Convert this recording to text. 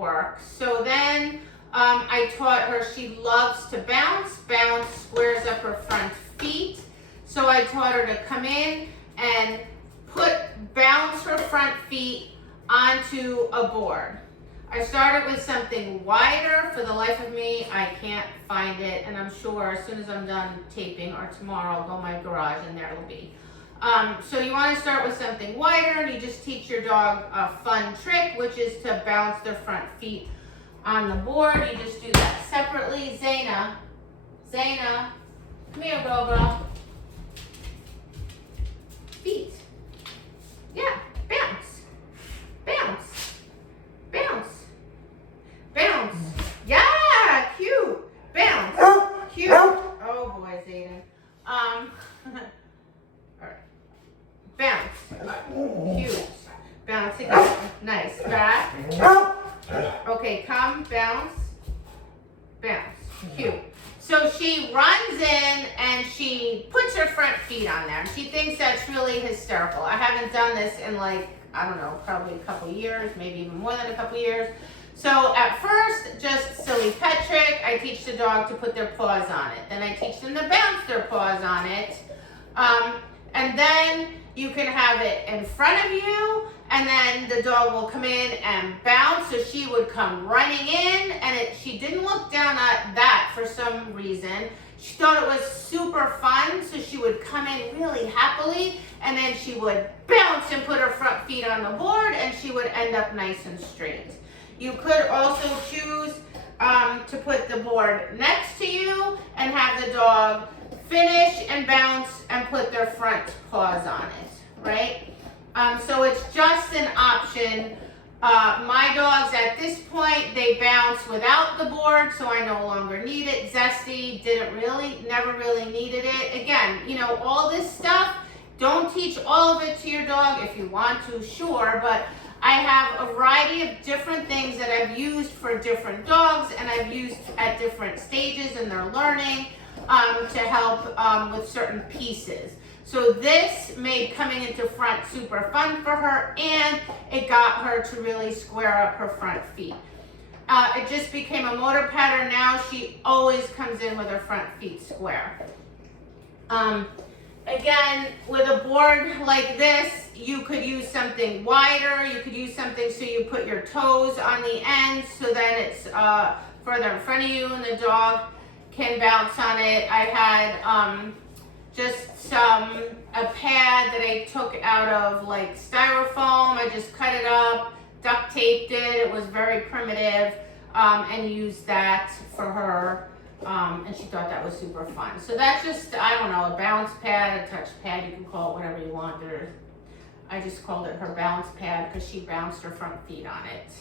work. So then I taught her, she loves to bounce. Bounce squares up her front feet. So I taught her to come in and bounce her front feet onto a board. I started with something wider. For the life of me, I can't find it, and I'm sure as soon as I'm done taping or tomorrow, I'll go in my garage and there it'll be. So you want to start with something wider, and you just teach your dog a fun trick, which is to bounce their front feet on the board. You just do that separately. Zaina, come here, girl. Feet. Yeah, bounce, bounce, bounce, bounce. Yeah, cute. Bounce, cute. Oh boy, Zayden. All right. Bounce, cute. Bounce again. Nice. Back. Okay, come, bounce, bounce. Cute. So she runs in and she puts her front feet on there. She thinks that's really hysterical. I haven't done this in like, I don't know, probably a couple years, maybe even more than a couple years. So at first, just silly pet trick. I teach the dog to put their paws on it. Then I teach them to bounce their paws on it. And then you can have it in front of you, and then the dog will come in and bounce. So she would come running in, and she didn't look down at that for some reason. She thought it was super fun, so she would come in really happily, and then she would bounce and put her front feet on the board, and she would end up nice and straight. You could also choose to put the board next to you and have the dog finish and bounce and put their front paws on it, right? So it's just an option. My dogs at this point, they bounce without the board, so I no longer need it. Zesty never really needed it. Again, you know, all this stuff, don't teach all of it to your dog. If you want to, sure, but I have a variety of different things that I've used for different dogs, and I've used at different stages in their learning to help with certain pieces. So this made coming into front super fun for her, and it got her to really square up her front feet. It just became a motor pattern now. She always comes in with her front feet square. Again, with a board like this, you could use something wider. You could use something so you put your toes on the end, so then it's further in front of you and the dog can bounce on it. I had just a pad that I took out of like styrofoam. I just cut it up, duct taped it. It was very primitive, and used that for her. And she thought that was super fun. So that's just, I don't know, a bounce pad, a touch pad, you can call it whatever you want. I just called it her bounce pad because she bounced her front feet on it.